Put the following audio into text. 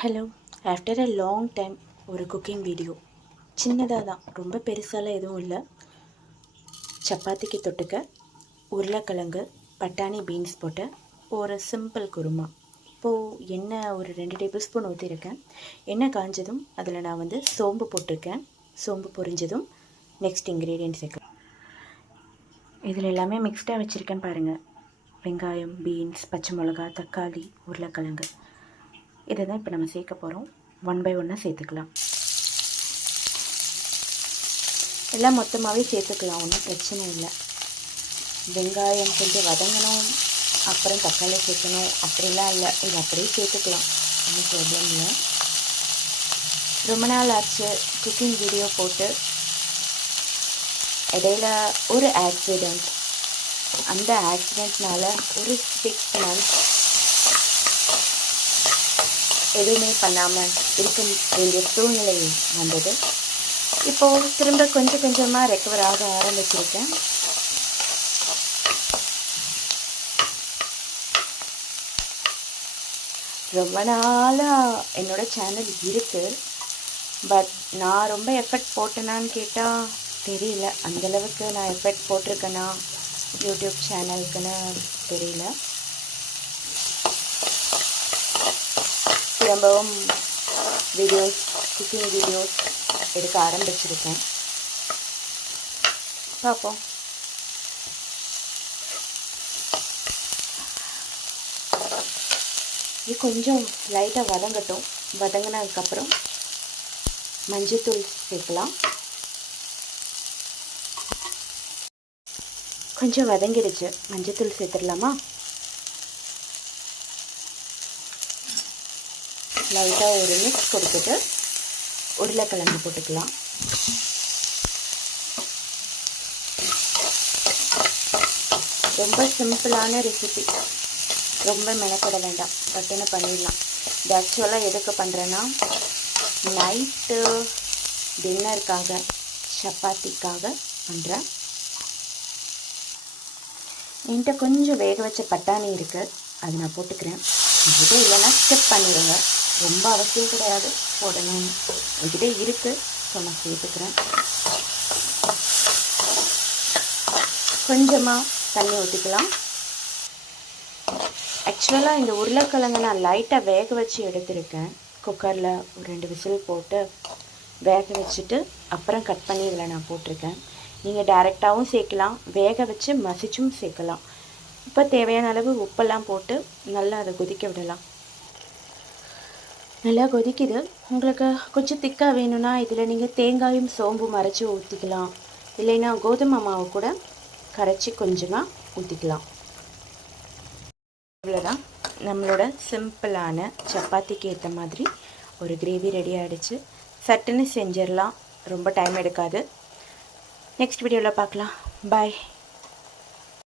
Hello. After a long time ஒரு cooking video. சின்னதாக தான், ரொம்ப பெருசாலாம் எதுவும் இல்லை. சப்பாத்திக்கு தொட்டுக்க உருளைக்கிழங்கு பட்டாணி பீன்ஸ் போட்டு ஒரு சிம்பிள் குருமா. இப்போது எண்ணெய் ஒரு 2 டேபிள் ஸ்பூன் ஊற்றிருக்கேன். எண்ணெய் காஞ்சதும் அதில் நான் சோம்பு போட்டிருக்கேன். சோம்பு பொரிஞ்சதும் நெக்ஸ்ட் இன்க்ரீடியன்ட் சேர்க்கலாம். இதில் எல்லாமே மிக்ஸ்டாக வச்சுருக்கேன் பாருங்கள். வெங்காயம், பீன்ஸ், பச்சை மிளகா, தக்காளி, உருளைக்கிழங்கு, இதை தான் இப்போ நம்ம சேர்க்க போகிறோம். 1 by 1 சேர்த்துக்கலாம். எல்லாம் மொத்தமாகவே சேர்த்துக்கலாம், ஒன்றும் பிரச்சனை இல்லை. வெங்காயம் கொஞ்சம் வதங்கணும், அப்புறம் தக்காளி சேர்க்கணும் அப்படிலாம் இல்லை. இது அப்படியே சேர்த்துக்கலாம், ஒன்றும் ப்ராப்ளம் இல்லை. ரொம்ப நாள் ஆச்சு குக்கிங் வீடியோ போட்டு. இடையில ஒரு ஆக்சிடெண்ட், அந்த ஆக்சிடெண்ட்னால ஒரு 6 months எதுவுமே பண்ணாமல் இருக்க வேண்டிய சூழ்நிலை வந்தது. இப்போது திரும்ப கொஞ்சம் கொஞ்சமாக ரெக்கவர் ஆக ஆரம்பிச்சிருக்கேன். ரொம்ப நாளாக என்னோடய சேனல் இருக்குது. பட் நான் ரொம்ப எஃபர்ட் போட்டேனான்னு கேட்டால் தெரியல. அந்தளவுக்கு நான் எஃபர்ட் போட்டிருக்கேனா யூடியூப் சேனலுக்குன்னு தெரியல. திரும்பவும் வீடியோஸ், குக்கிங் வீடியோஸ் எடுக்க ஆரம்பிச்சிருக்கேன். பார்ப்போம். இது கொஞ்சம் லைட்டாக வதங்கட்டும். வதங்கினதுக்கப்புறம் மஞ்சத்தூள் சேர்க்கலாம். கொஞ்சம் வதங்கிடுச்சு, மஞ்சத்தூள் சேர்த்துடலாமா? லைட்டாக ஒரு மிக்ஸ் கொடுத்துட்டு உருளைக்கிழங்கு போட்டுக்கலாம். ரொம்ப சிம்பிளான ரெசிபி, ரொம்ப மெனக்கட வேண்டாம், பட்டுன்னு பண்ணிடலாம். இது ஆக்சுவலாக எதுக்கு பண்ணுறேன்னா, நைட்டு டின்னருக்காக சப்பாத்திக்காக பண்ணுறேன். என்கிட்ட கொஞ்சம் வேக வச்ச பட்டாணி இருக்குது, அது நான் போட்டுக்கிறேன். என்கிட்ட இல்லைன்னா ஸ்கிப் பண்ணிடுங்க, ரொம்ப அவசியம் கிடையாது போடணும்னு. என்கிட்ட இருக்குது, ஸோ நான் சேர்த்துக்கிறேன். கொஞ்சமாக தண்ணி ஊற்றிக்கலாம். ஆக்சுவலாக இந்த உருளைக்கிழங்கு நான் லைட்டாக வேக வச்சு எடுத்திருக்கேன். குக்கரில் ஒரு 2 விசில் போட்டு வேக வச்சுட்டு அப்புறம் கட் பண்ணி இதில் நான் போட்டிருக்கேன். நீங்கள் டைரெக்டாகவும் சேர்க்கலாம், வேக வச்சு மசிச்சும் சேர்க்கலாம். இப்போ தேவையான அளவு உப்பெல்லாம் போட்டு நல்லா அதை கொதிக்க விடலாம். நல்லா கொதிக்குது. உங்களுக்கு கொஞ்சம் திக்காக வேணும்னா இதில் நீங்கள் தேங்காயும் சோம்பும் அரைச்சி ஊற்றிக்கலாம். இல்லைன்னா கோதுமை மாவு கூட கரைச்சி கொஞ்சமாக ஊற்றிக்கலாம். இவ்வளோதான், நம்மளோட சிம்பிளான சப்பாத்திக்கு ஏற்ற மாதிரி ஒரு கிரேவி ரெடி ஆகிடுச்சு. சட்டுன்னு செஞ்சிடலாம், ரொம்ப டைம் எடுக்காது. நெக்ஸ்ட் வீடியோவில் பார்க்கலாம். பாய்.